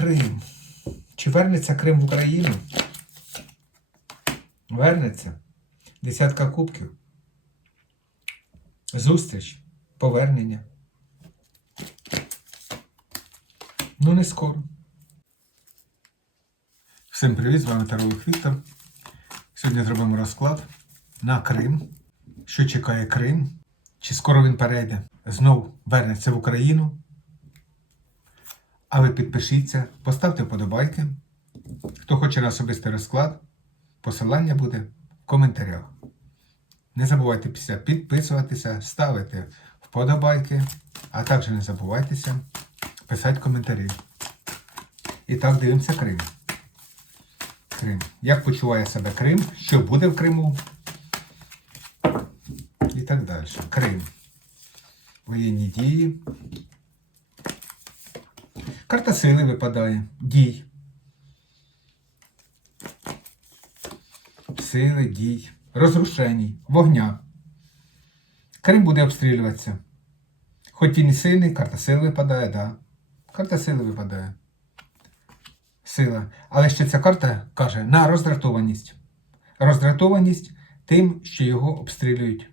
Крим. Чи вернеться Крим в Україну? Вернеться. Десятка кубків. Зустріч. Повернення. Ну, не скоро. Всім привіт, з вами Таролог Віктор. Сьогодні зробимо розклад на Крим. Що чекає Крим? Чи скоро він перейде? Знов вернеться в Україну? А ви підпишіться, поставте вподобайки. Хто хоче на особистий розклад, посилання буде в коментарях. Не забувайте підписуватися, ставити вподобайки, а також не забувайтеся писати коментарі. І так дивимося Крим. Крим. Як почуває себе Крим? Що буде в Криму? І так далі. Крим. Воєнні дії. Карта сили випадає. Дій. Сили, дій. Розрушеній. Вогня. Крим буде обстрілюватися. Хоч він і сильний, карта сили випадає, так. Да. Карта сили випадає. Сила. Але ще ця карта каже на роздратованість. Роздратованість тим, що його обстрілюють.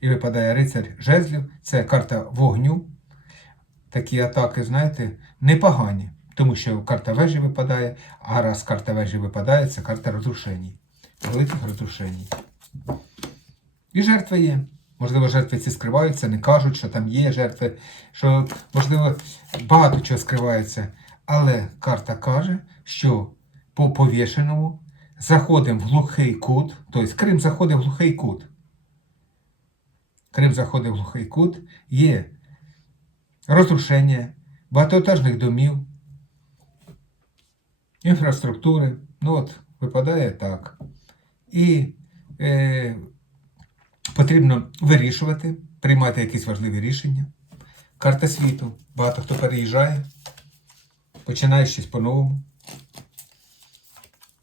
І випадає рицарь жезлів. Це карта вогню. Такі атаки, знаєте, непогані. Тому що карта вежі випадає, а раз карта вежі випадає, це карта розрушень. Великих розрушень. І жертви є. Можливо, жертви ці скриваються, не кажуть, що там є жертви, що, можливо, багато чого скривається. Але карта каже, що по повішеному заходимо в глухий кут, тобто Крим заходить в глухий кут. Крим заходить в глухий кут, є розрушення багатоетажних домів, інфраструктури. Ну от, випадає так. І е, потрібно вирішувати, приймати якісь важливі рішення. Карта світу. Багато хто переїжджає, починає щось по-новому.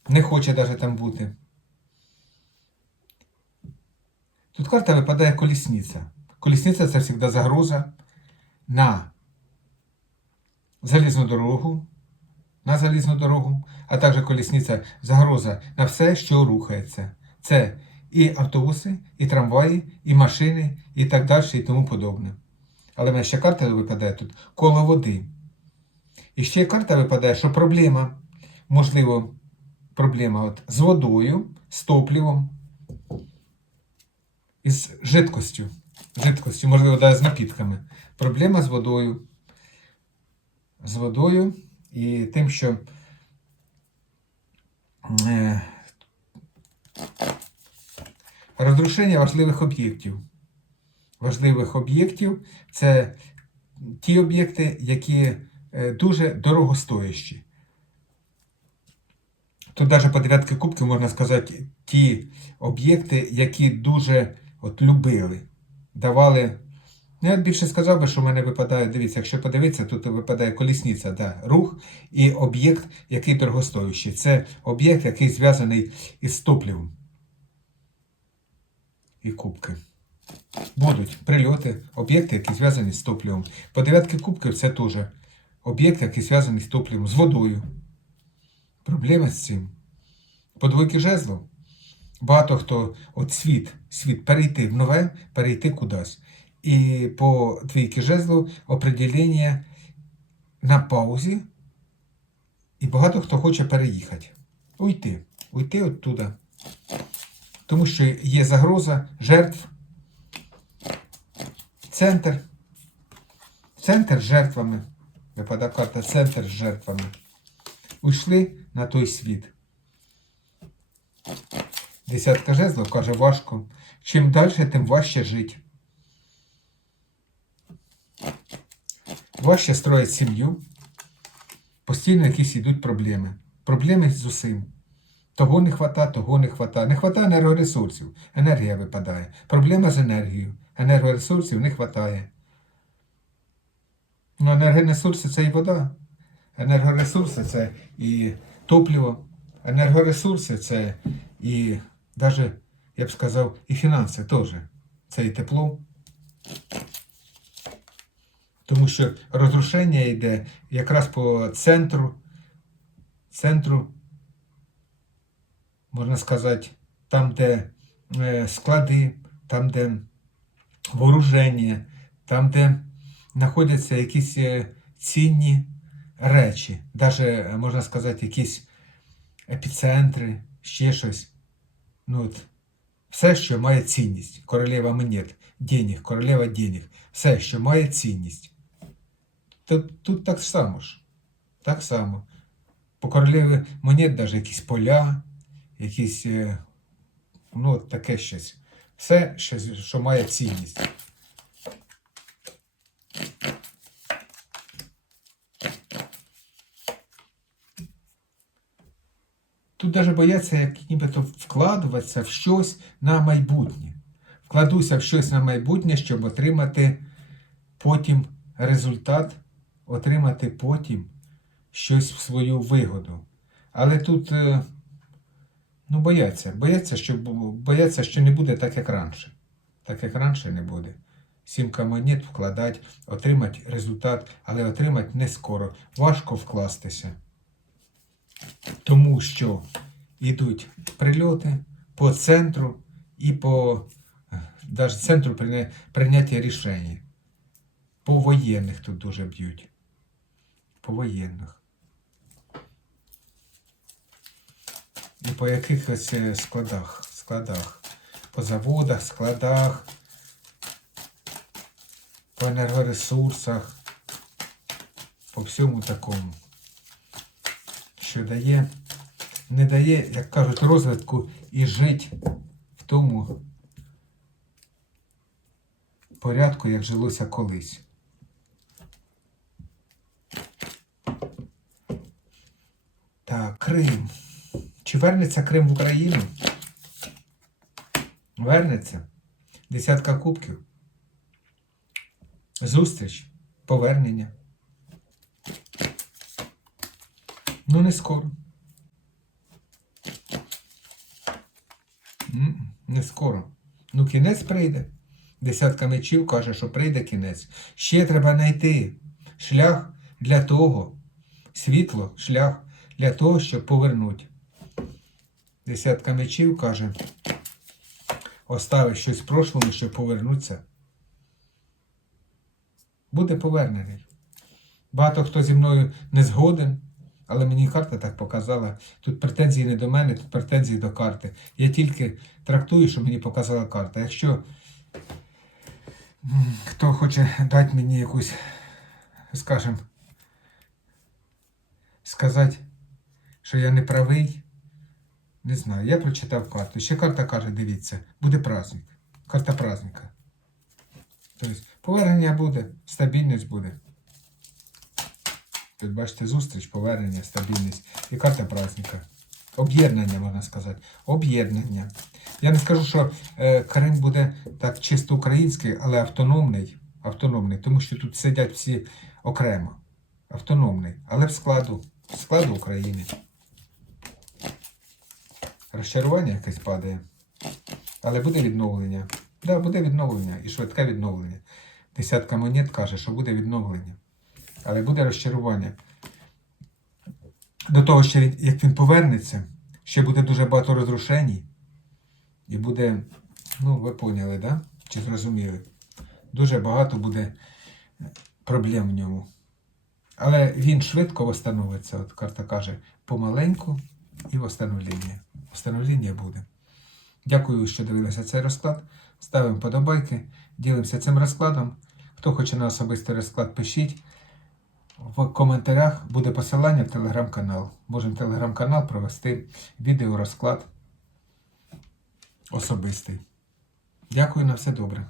Не хоче навіть там бути. Тут карта випадає колісниця. Колісниця це завжди загроза на залізну дорогу, на залізну дорогу, а також колісниця загроза на все, що рухається. Це і автобуси, і трамваї, і машини, і так далі, і тому подобне. Але в мене ще карта випадає тут коло води. І ще карта випадає, що проблема, можливо, проблема от, з водою, з топливом, із жидкостю. Жидкостю, можливо, навіть з напітками. Проблема з водою. З водою і тим, що е, розрушення важливих об'єктів. Важливих об'єктів це ті об'єкти, які е, дуже дорогостоящі. Тут навіть по дев'ятки кубків можна сказати, ті об'єкти, які дуже от, любили, давали. Ну, я більше сказав би, що в мене випадає, дивіться, якщо подивитися, тут випадає колісниця, да, рух і об'єкт, який дорогостоящий. Це об'єкт, який зв'язаний із топливом. І кубки. Будуть прильоти, об'єкти, які зв'язані з топливом. По дев'ятки кубків це теж об'єкт, який зв'язаний з топливом, з водою. Проблема з цим. По двойки жезлов багато хто от світ, світ перейти в нове, перейти кудись. І по двійки жезлов определення на паузі. І багато хто хоче переїхати. Уйти. Уйти оттуда. Тому що є загроза жертв. Центр. Центр з жертвами. Випадає карта центр з жертвами. Уйшли на той світ. Десятка жезлов каже важко. Чим далі, тим важче жити. Важче строїть сім'ю. Постійно якісь йдуть проблеми. Проблеми з усім. Того не хвата, того не хвата. Не хвата енергоресурсів. Енергія випадає. Проблема з енергією. Енергоресурсів не хватає. Ну, енергоресурси це і вода. Енергоресурси це і топливо. Енергоресурси це і навіть, я б сказав, і фінанси теж. Це і тепло. Тому що розрушення йде якраз по центру центру, можна сказати, там, де е, склади, там, де вооруження, там, де знаходяться якісь е, цінні речі, навіть, можна сказати, якісь епіцентри, ще щось. Ну, от, все, що має цінність. Королева монет, денег, королева денег. Все, що має цінність. Тут, тут так само ж. Так само. По королеві монет навіть якісь поля, якісь, е, ну, таке щось. Все, що, що має цінність. Тут навіть бояться як нібито вкладуватися в щось на майбутнє. Вкладуся в щось на майбутнє, щоб отримати потім результат, отримати потім щось в свою вигоду. Але тут е, ну, бояться, бояться, що, бояться, що не буде так, як раніше. Так як раніше не буде. Сімка монет вкладати, отримати результат, але отримати не скоро. Важко вкластися. Тому що йдуть прильоти по центру і по навіть центру прийняття рішень. По воєнних тут дуже б'ють. По воєнних. І по якихось е, складах, складах. По заводах, складах, по енергоресурсах, по всьому такому що дає, не дає, як кажуть, розвитку і жить в тому порядку, як жилося колись. Так, Крим. Чи вернеться Крим в Україну? Вернеться. Десятка кубків. Зустріч. Повернення. Ну, не скоро. Не скоро. Ну, кінець прийде. Десятка мечів каже, що прийде кінець. Ще треба знайти шлях для того, світло, шлях для того, щоб повернути. Десятка мечів каже, оставив щось в прошлому, щоб повернутися. Буде повернений. Багато хто зі мною не згоден, але мені карта так показала. Тут претензії не до мене, тут претензії до карти. Я тільки трактую, що мені показала карта. Якщо хто хоче дати мені якусь, скажімо, сказати, що я не правий, не знаю. Я прочитав карту. Ще карта каже, дивіться, буде праздник. Карта праздника. Тобто повернення буде, стабільність буде. Тут бачите зустріч, повернення, стабільність і карта праздника. Об'єднання, можна сказати. Об'єднання. Я не скажу, що е, Крим буде так чисто український, але автономний. Автономний, тому що тут сидять всі окремо. Автономний, але в складу, в складу України. Розчарування якесь падає. Але буде відновлення. Так, да, буде відновлення і швидке відновлення. Десятка монет каже, що буде відновлення. Але буде розчарування. До того, що як він повернеться, ще буде дуже багато розрушень. І буде, ну, ви поняли, да? Чи зрозуміли? Дуже багато буде проблем в ньому. Але він швидко восстановиться, от карта каже, помаленьку і восстановлення. Восстановлення буде. Дякую, що дивилися цей розклад. Ставимо подобайки, ділимося цим розкладом. Хто хоче на особистий розклад, пишіть. В коментарях буде посилання в телеграм-канал. Можемо телеграм-канал провести відеорозклад особистий. Дякую на все добре.